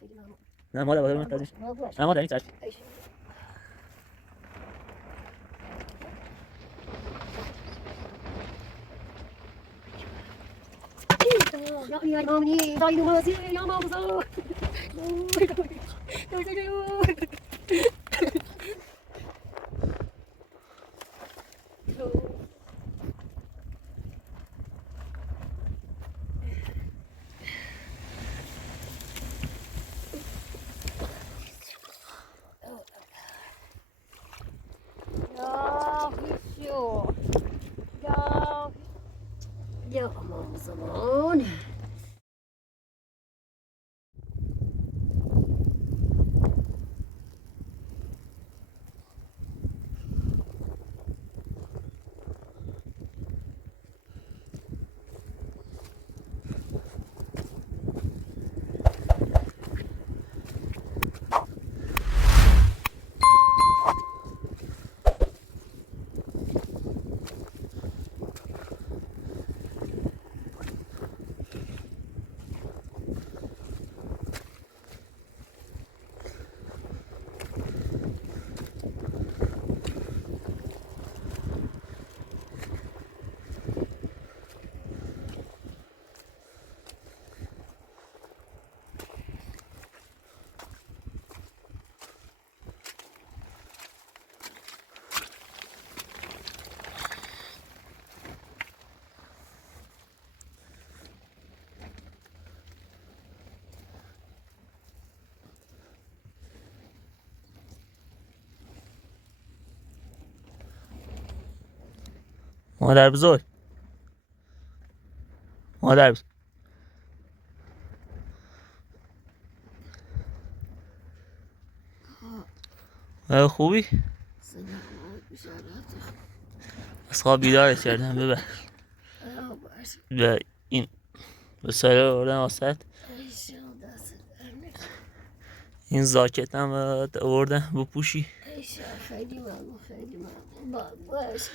خیلی ممنون. نه مادر بادر من تازه. نه مادر این چشم. يا إمامي ضايل مازي يا مامزا يا أمام زمان مادر بزرگ. مادر بزرگ. خوبی؟ از خواب بیدارت کردم ببر. به این به سایه آوردم واسط. این زاکت هم آوردم بپوشی. خیلی ممنون خیلی ممنون باش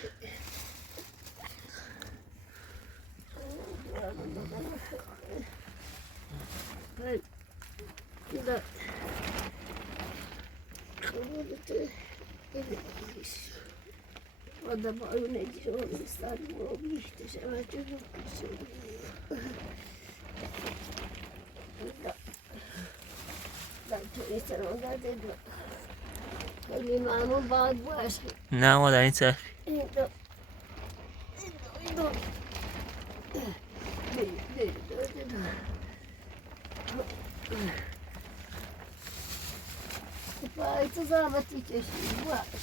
Vada baru nedir oğlum istedim oğlum işte şevacı yok Ben turisten onlar dedim Khayli mamun bağ bu aşkı نه مادر این طرف. Vay tuzağımatı çeşit bu aşkı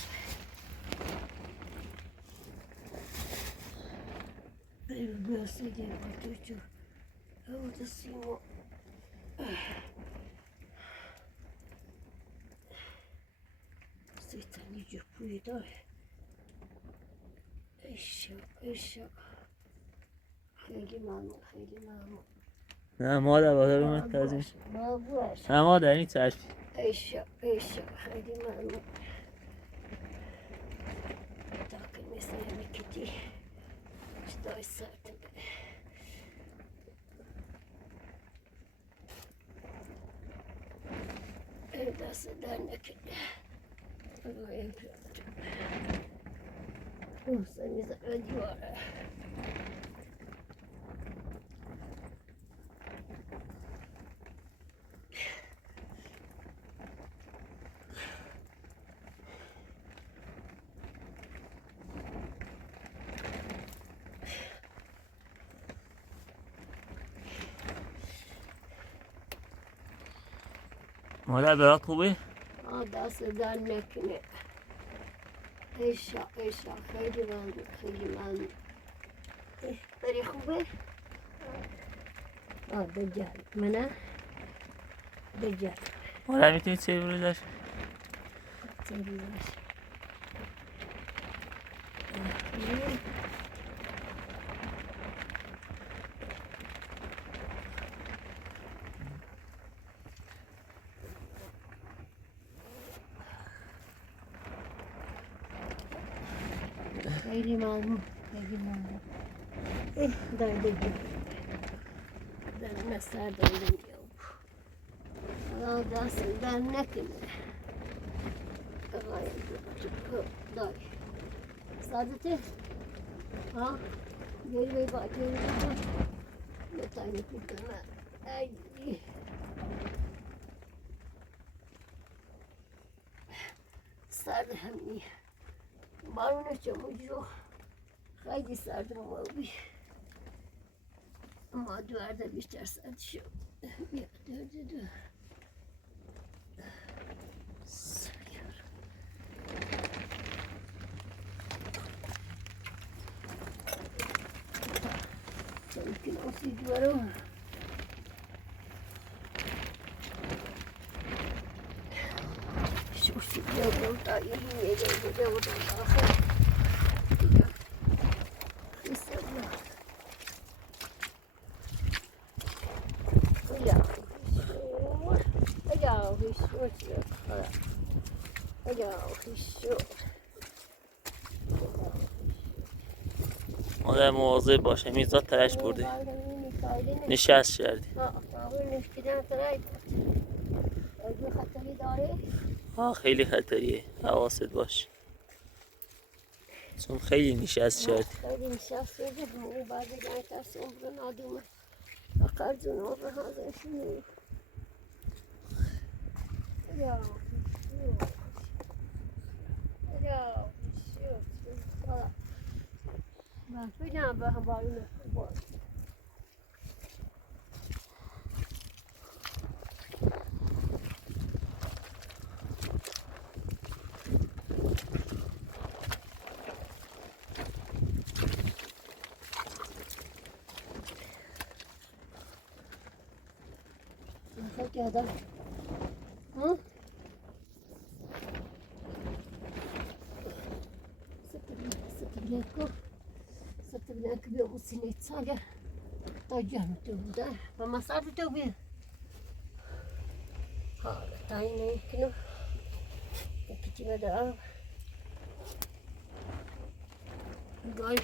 Burası gel çocuğum. Orada Simo. Zeytini yapıyor da. Eşya. خیلی ممنون خیلی ممنون. نه مادر بادر من تازه. نه مادر این طرف. ايشا خیلی ممنون. تاكل مثل مكتي. اشتاي ساعتين. دست در نکنه محسن میزنه دیواره مادر برات خوبه؟ دست در نکنه ایشا خیلی ممنون بری خوبه؟ دجال منه دجال مادر میتونی چه داشت؟ خیلی ممنون دایده در مسار دایده خدا دست در نکنه. آقای دای سعادته ها گریه با نتانی کنم ای سرد همین بارونه چموجو خیلی سرد موبی اما دوارده بیشتر سرد شد بیا دو ممكن أصيد وراها شوف الجو طايرين يجوا جو الآخر يسألنا أجاو في الشور أجاو في الشور مادر مواظب باشه میزاد ترش برده نشست کردی خیلی خطریه حواست باش چون خیلی نشست کردی خیلی نشست کردی و بعد جنگ کسی عمر نادومه فقط جنوب حاضر شنید یا بفیدم به هم بارونه باید كذا ها ستبناك بيغسلي تصاقة طاجهم توبدا فما صار توبي هذا تاينا يمكنه تكتي بدا قاي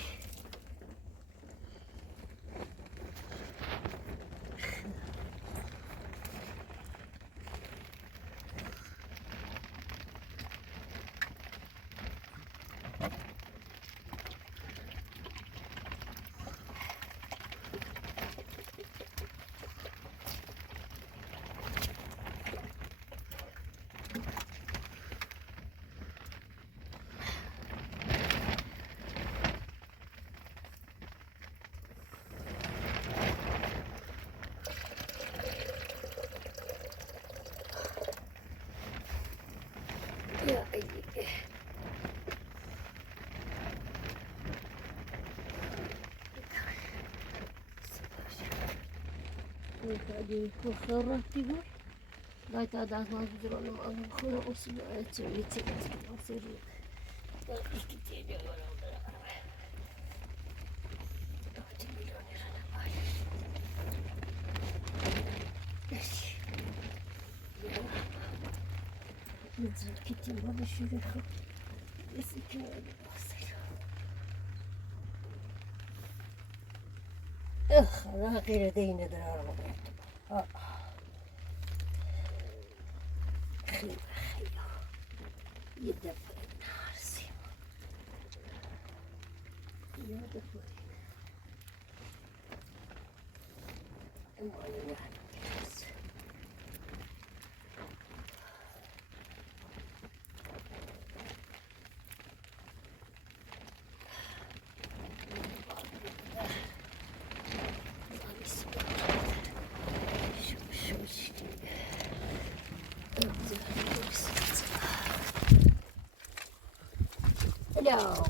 يا عيني هذه خرة تقول لا تعداد ما تدرون ما خرة أسبوع تسوي تصير كتير نزل كتير هذا الشيء بس كمان أنا غير دينا درارة خير يدفع النهار سيما يدفع النهار No.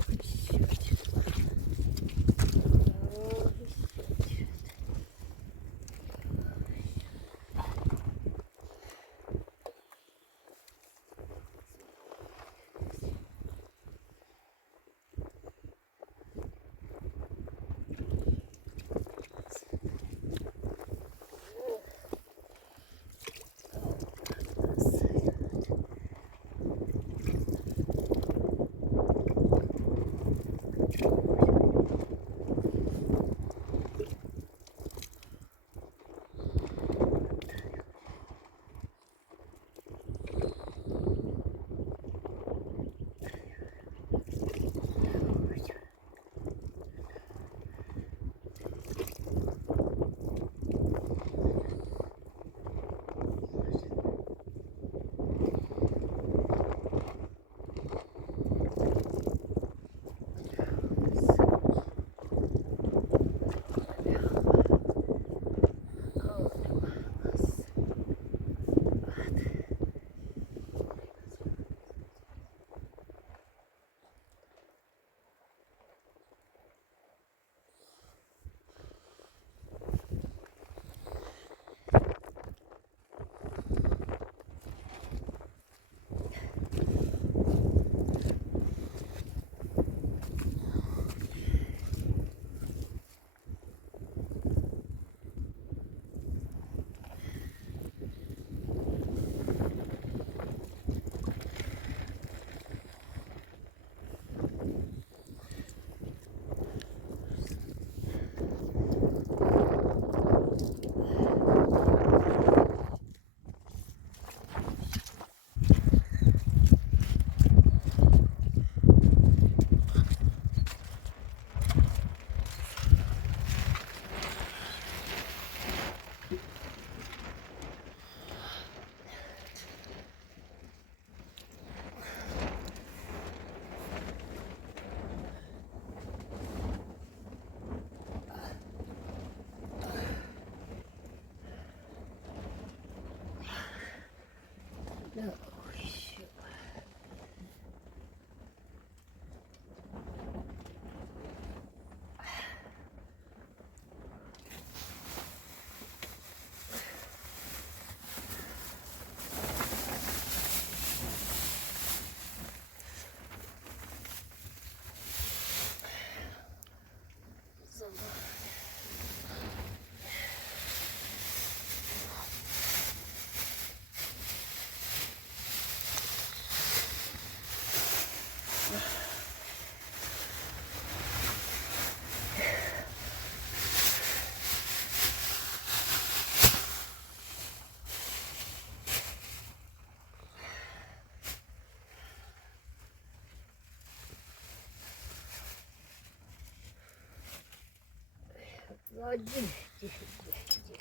جه جه جه جه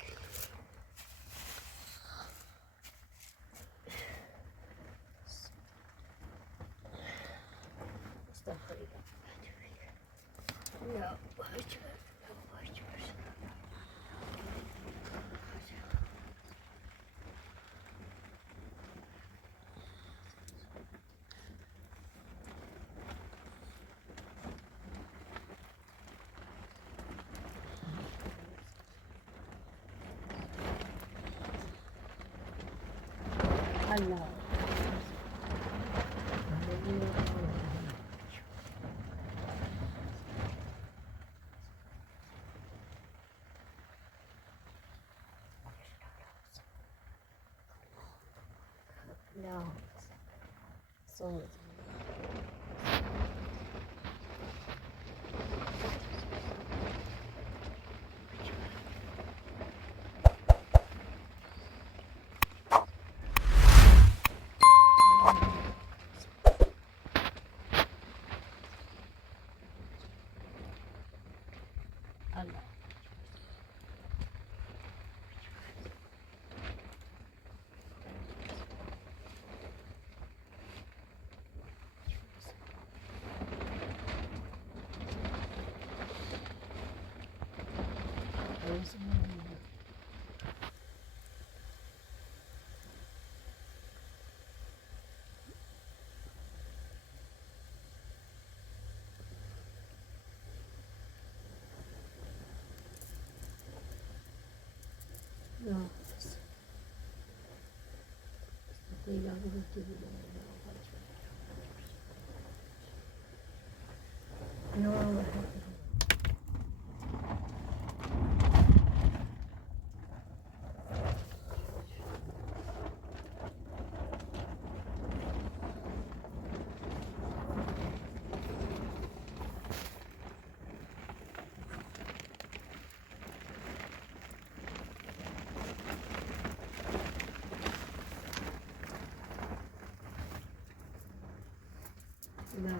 استغفر الله الله أكبر الله أكبر الله لا صوت الله لا استطيع أن لا لا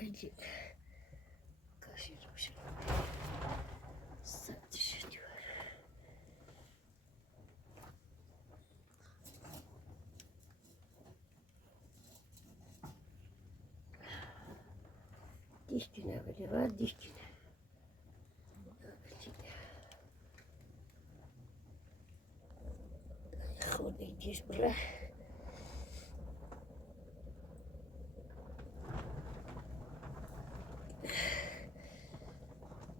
أجي كاشي روشن ساتش diyor. Diş güne böyle var diş güne. خود يجيش برا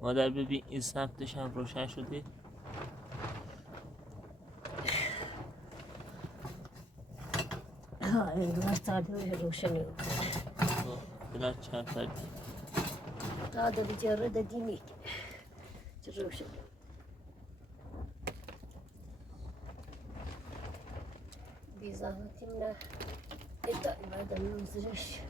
مادر ببین این سمتش هم روشن شده. امروز ساعت روشنی بلا چند ساعت تا da بیچاره da دینی چه روشنی بی زحمتیم نه اتا ایمدم نوزرش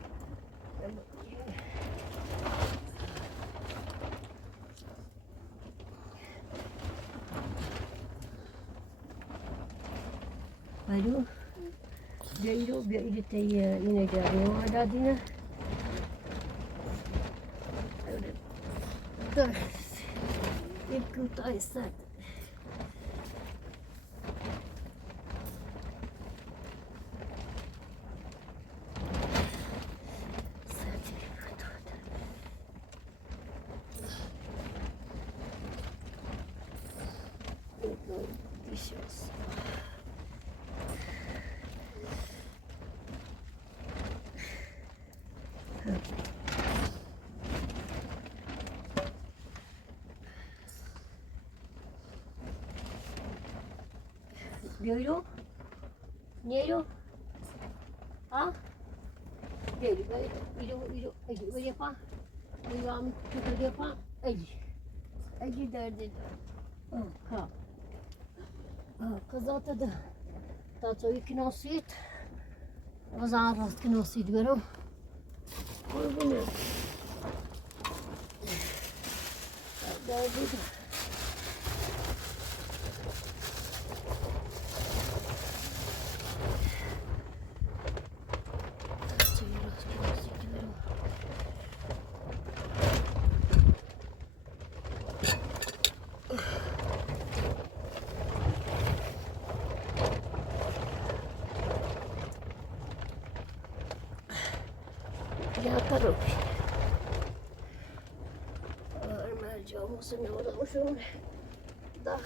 Baru dia hidup dia ini dia rumah ada dia. Dah ikut Aisyah. Biru? Biru? Ha? Biru, biru. Biru apa? Biru am tu apa? Aji derdi. Ha. Kızata da. Tato iknosit. Vazarat iknosit biru. Koybunu. Derdi de. Yaparım. Mercağımızı ne olamışım? Daha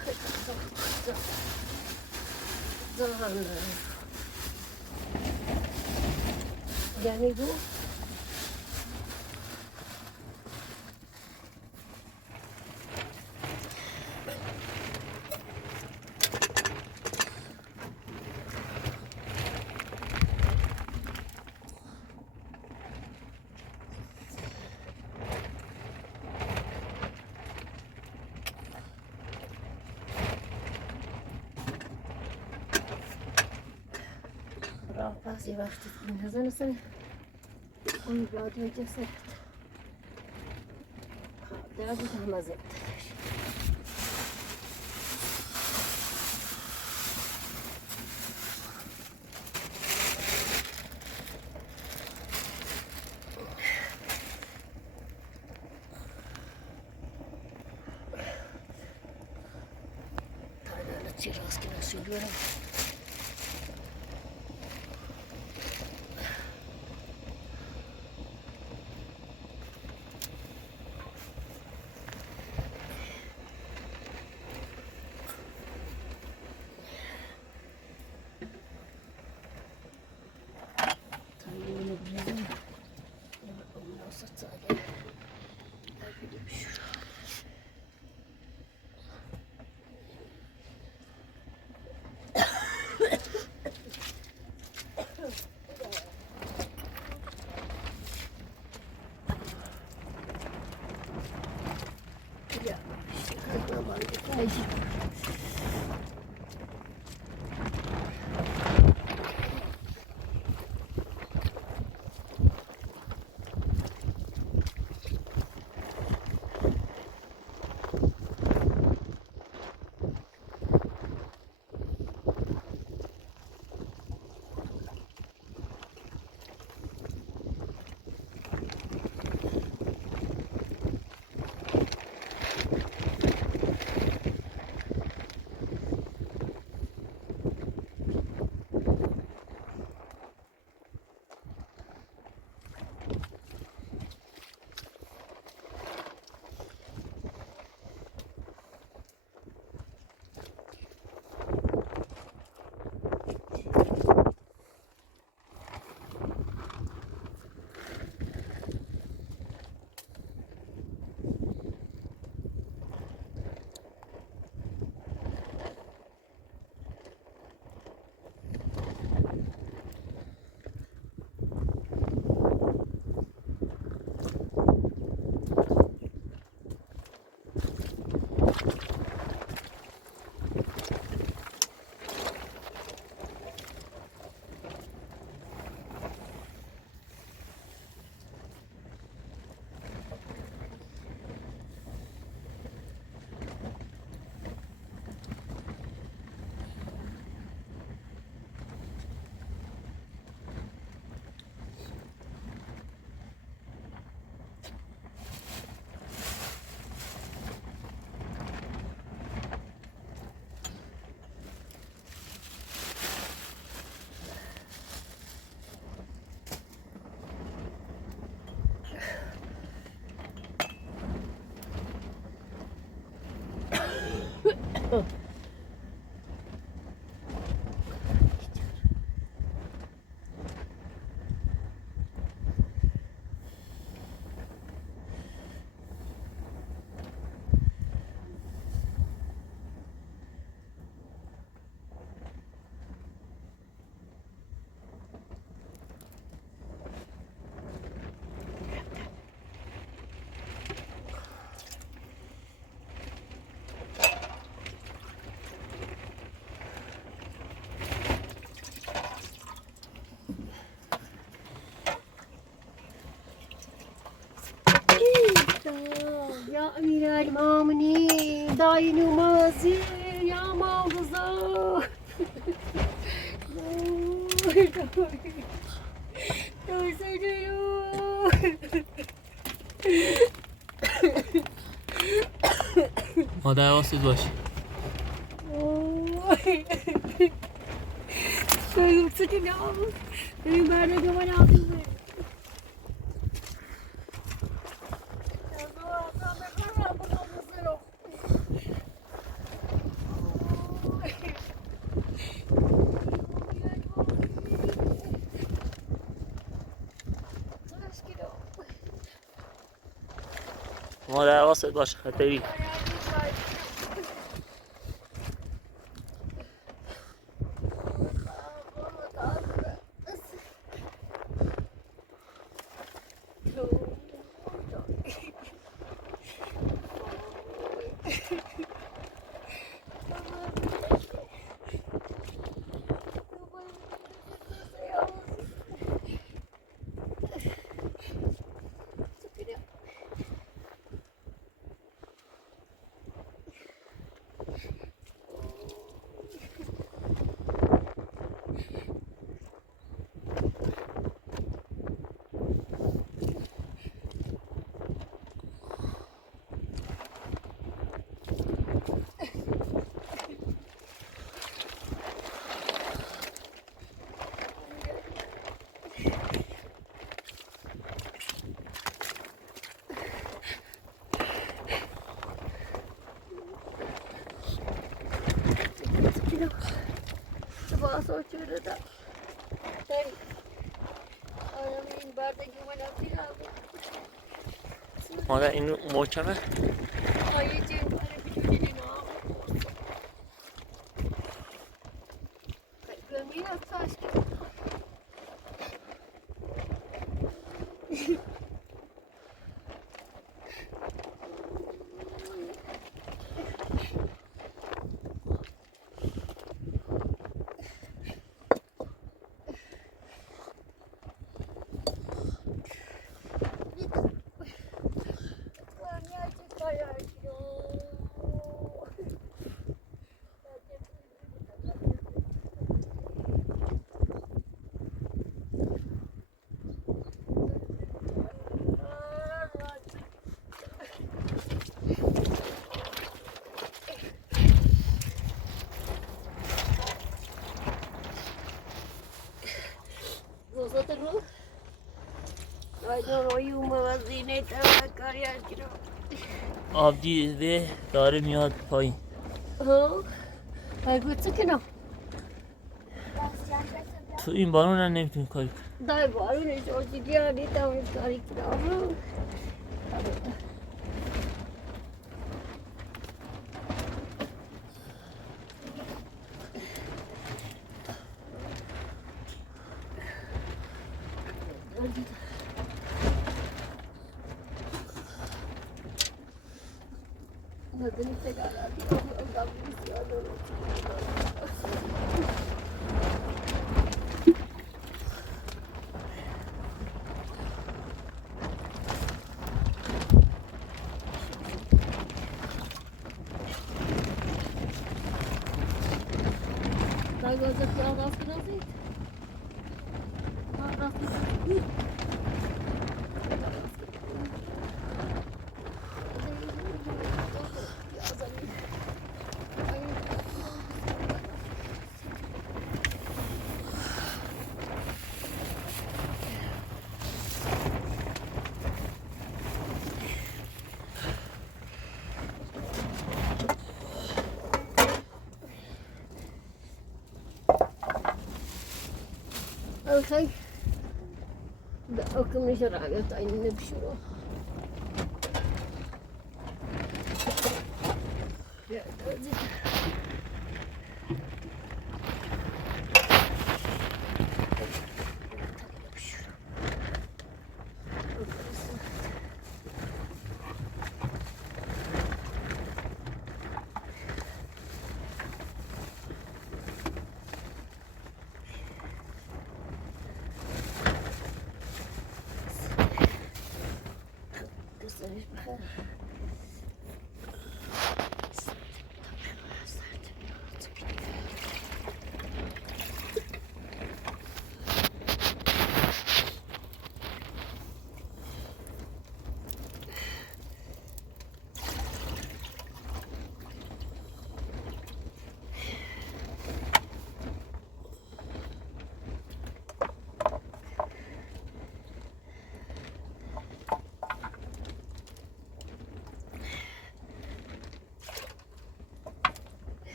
yani bu بعضی وقتی نظر سر اون بیاد میگه سر دردی هم از چی راست که نشون بیارم امیر المومنین دای نمازی یا امام رضا دای سیدیو مادر حواست باشه. دای سیدیو دای مرد دوان آقیمه مادر حواست باشه خطری. Sabah çürüdü. Aramayın bardaki manavdir abi. مادر این محکمه؟ Ayıcığım bana bir cücenin abi. Gömleği atsa aşkım. آب دیده داره میاد پایین. ها بگو چه کنم تو این بارون هم نمیتونی کاری کنی. دای بارونش آجیدی ها نیتم کاری کنم Nadine tekrar Daha gözle kulağı da biraz değil. Okay. Bakın ne şarabı aynı bir şey var. Ya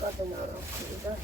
kadın anam kıyıda.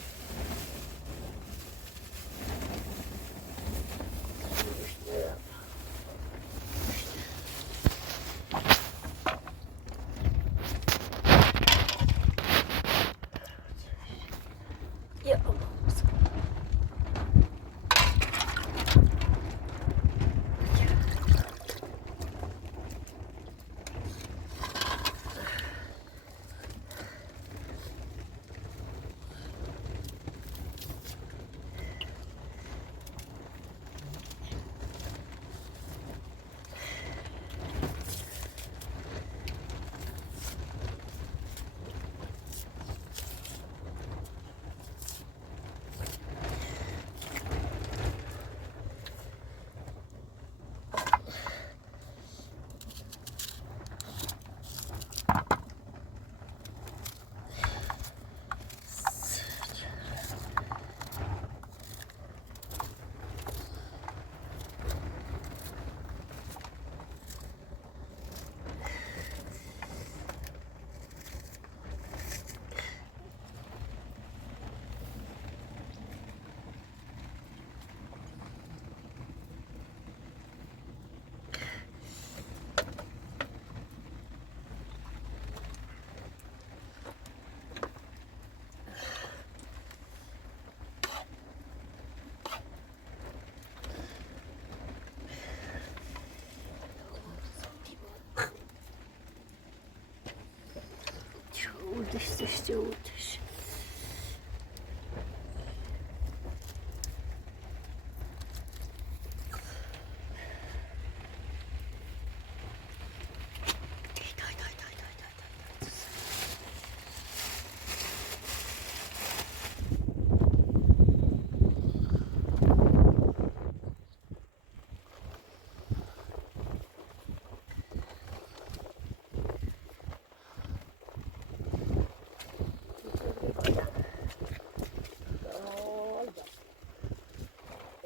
İşte ya Uğraş.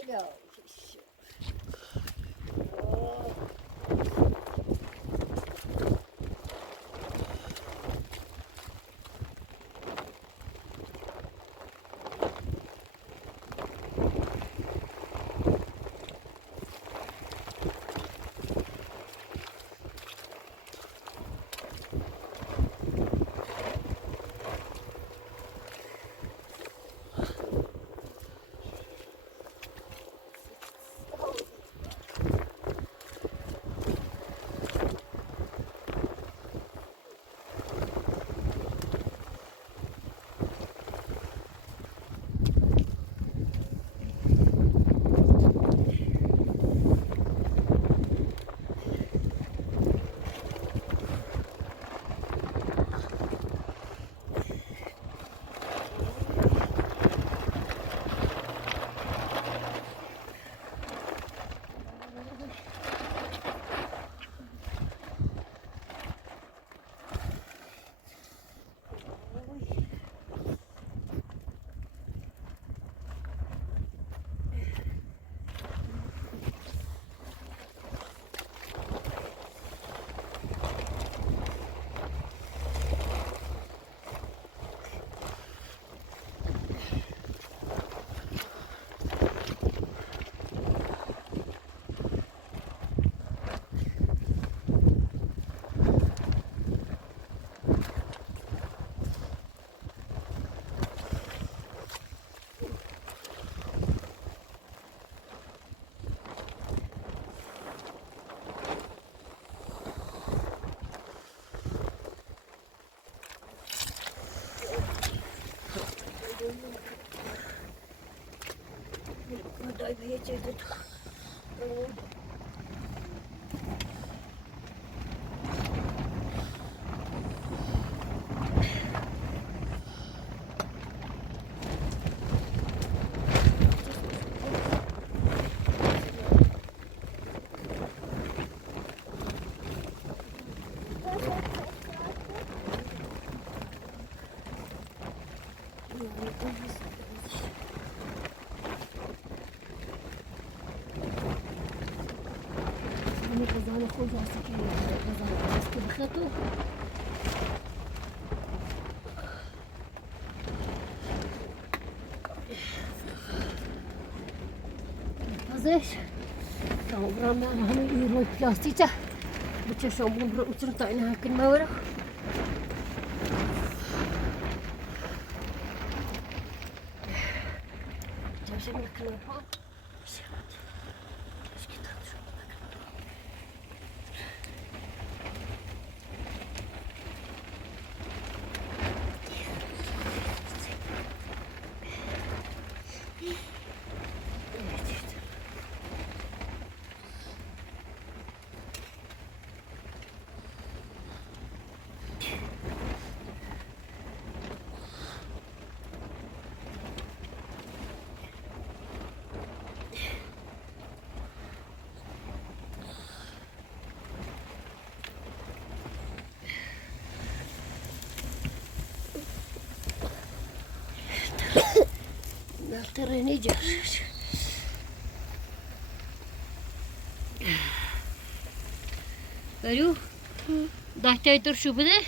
Ya. Дай ветер идет. Они казали, ходят, казали, высоту. ازش عمرم من همه ایروی پلاستیکه بچشم عمر اتر تا اینها کن مورا جمشم نکنم ها ترى جالس برو دهتای تر شو بده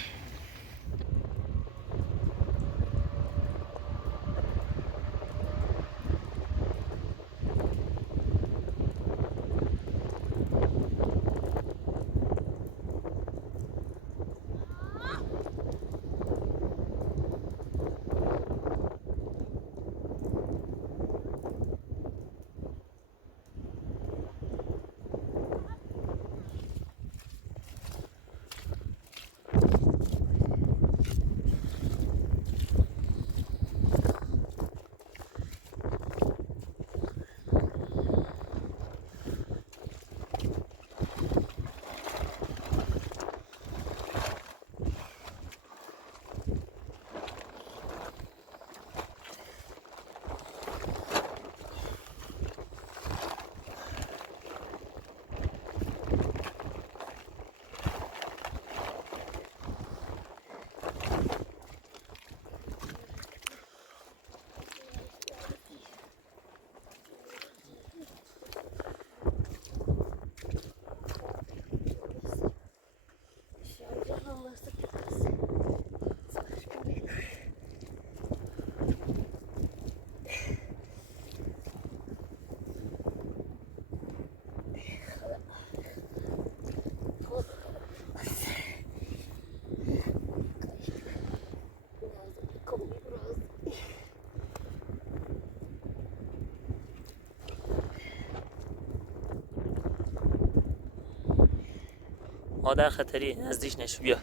مادر خطری نزدیک نشو بیا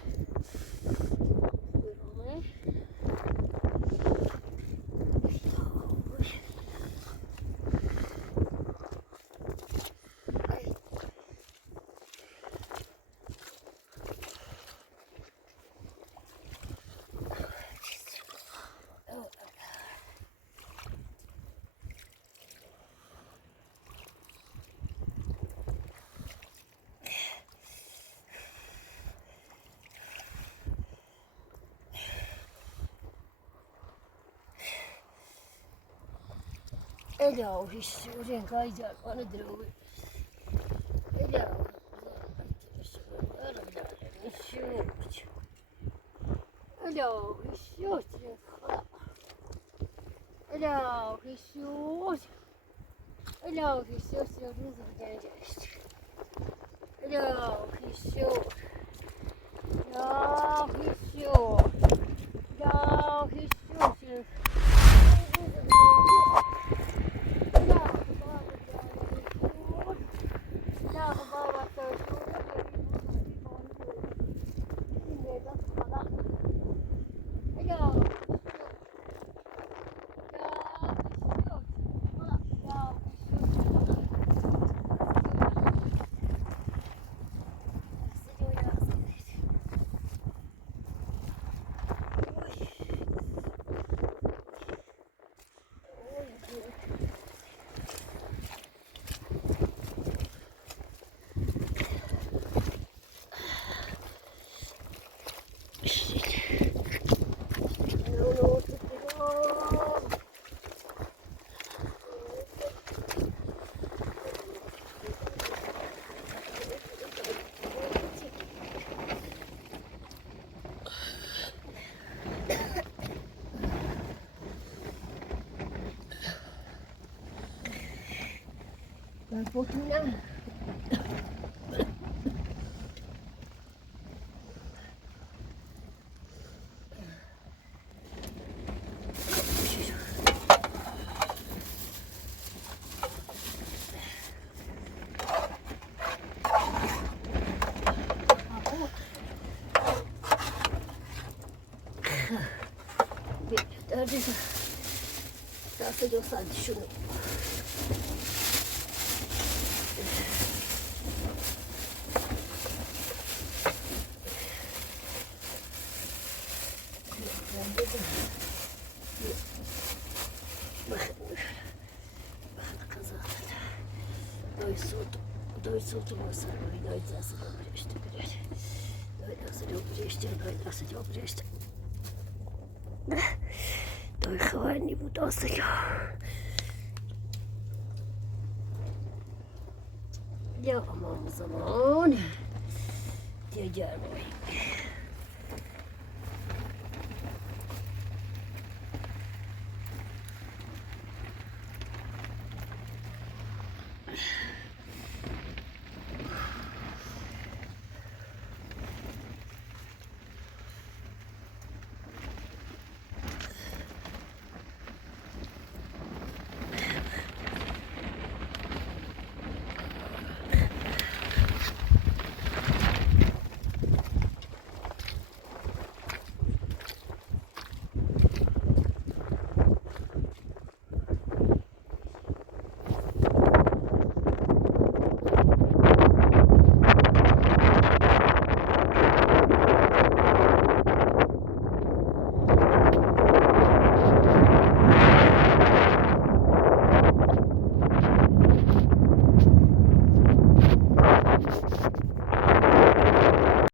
الو هیچ ورین کاری جار آن دروی الو الو هیچ الو هیچ الو هیچ روز بجنجشت الو هیچ Botuna. Neredeyse nasıl yoksa şunu. Doysuldu masa, doyacağız böyle işte birer. Doyacağız yok işte, doyacağız yok işte. Doy havani bu da sıkı. Ya aman zaman. Diye gelmeyin.